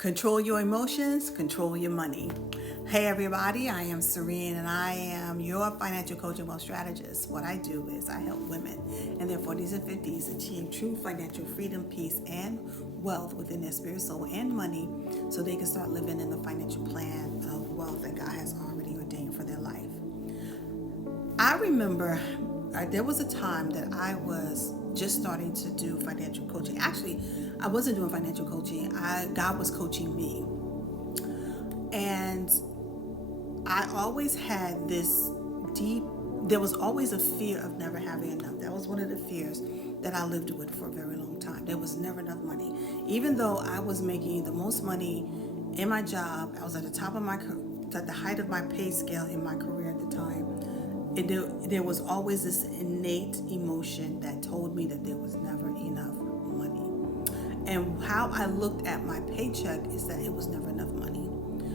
Control your emotions, control your money. Hey everybody, I am Serene and I am your financial coach and wealth strategist. What I do is I help women in their 40s and 50s achieve true financial freedom, peace, and wealth within their spirit, soul, and money so they can start living in the financial plan of wealth that God has already ordained for their life. I remember there was a time that I was just starting to do financial coaching. Actually, I wasn't doing financial coaching. God was coaching me. And I always had there was always a fear of never having enough. That was one of the fears that I lived with for a very long time. There was never enough money. Even though I was making the most money in my job, I was at the height of my pay scale in my career at the time. There was always this innate emotion that told me that there was never enough money. And how I looked at my paycheck is that it was never enough money.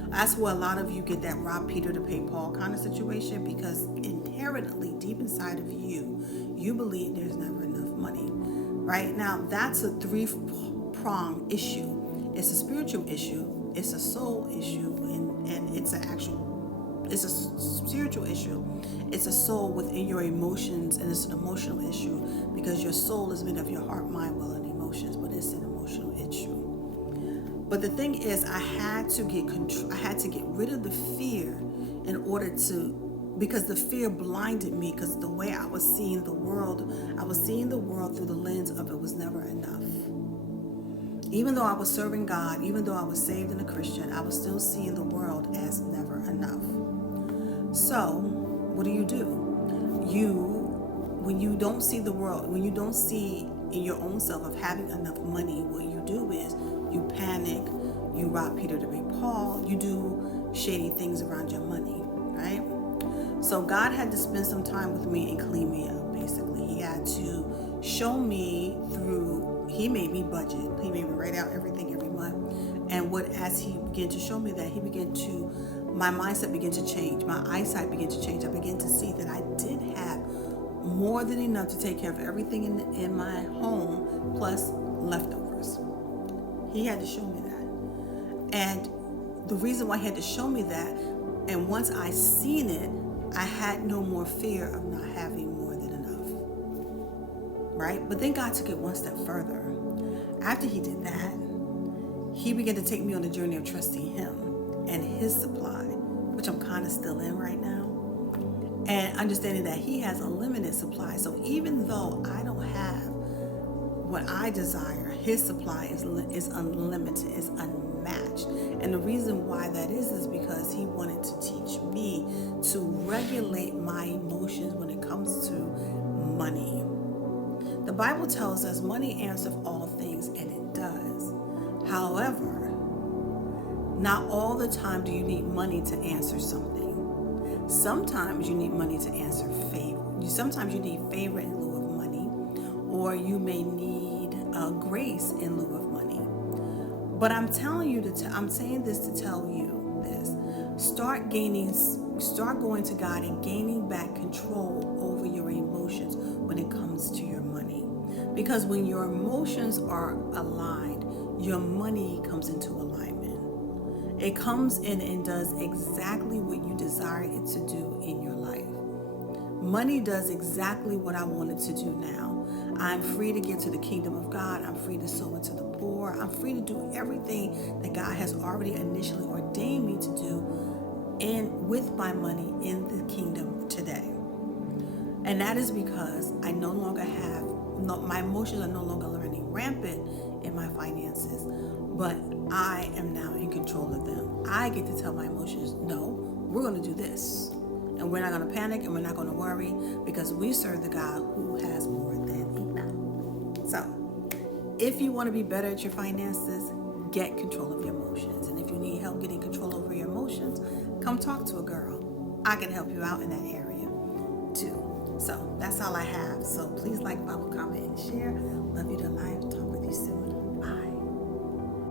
That's where a lot of you get that rob Peter to pay Paul kind of situation, because inherently, deep inside of you, you believe there's never enough money. Right? Now, that's a three-pronged issue. It's a spiritual issue, it's a soul issue, and it's a spiritual issue. It's a soul within your emotions, and it's an emotional issue because your soul is made of your heart, mind, will, and emotions, but it's an emotional issue. But the thing is, I had to get rid of the fear in order to, because the fear blinded me, because the way I was seeing the world through the lens of it was never enough. Even though I was serving God, even though I was saved and a Christian, I was still seeing the world as never enough. So, what do? When you don't see the world, when you don't see in your own self of having enough money, what you do is you panic, you rob Peter to pay Paul, you do shady things around your money, right? So God had to spend some time with me and clean me up, basically. He had to show me he made me budget. He made me write out everything every month. And as he began to show me that, my mindset began to change. My eyesight began to change. I began to see that I did have more than enough to take care of everything in my home, plus leftovers. He had to show me that. And the reason why he had to show me that, and once I seen it, I had no more fear of not having more than enough. Right? But then God took it one step further. After he did that, he began to take me on the journey of trusting him and his supply, which I'm kind of still in right now, and understanding that he has a limited supply. So even though I don't have what I desire, his supply is unlimited, is unmatched. And the reason why that is because he wanted to teach me to regulate my emotions when it comes to money. The Bible tells us money answers all things, and it does. However, not all the time do you need money to answer something. Sometimes you need money to answer favor. Sometimes you need favor in lieu of money, or you may need grace in lieu of money. But I'm saying this to tell you this. Start going to God and gaining back control over your emotions when it comes to your money. Because when your emotions are aligned, your money comes into alignment. It comes in and does exactly what you desire it to do in your life. Money does exactly what I want it to do now. I'm free to give to the kingdom of God. I'm free to sow into the poor. I'm free to do everything that God has already initially ordained me to do with my money in the kingdom today. And that is because my emotions are no longer running rampant in my finances, but I am now in control of them. I get to tell my emotions, no, we're going to do this. And we're not going to panic, and we're not going to worry, because we serve the God who has more than enough. So, if you want to be better at your finances, get control of your emotions. And if you need help getting control over your emotions, come talk to a girl. I can help you out in that area too. So, that's all I have. So, please like, follow, comment, and share. Love you to life. Talk with you soon.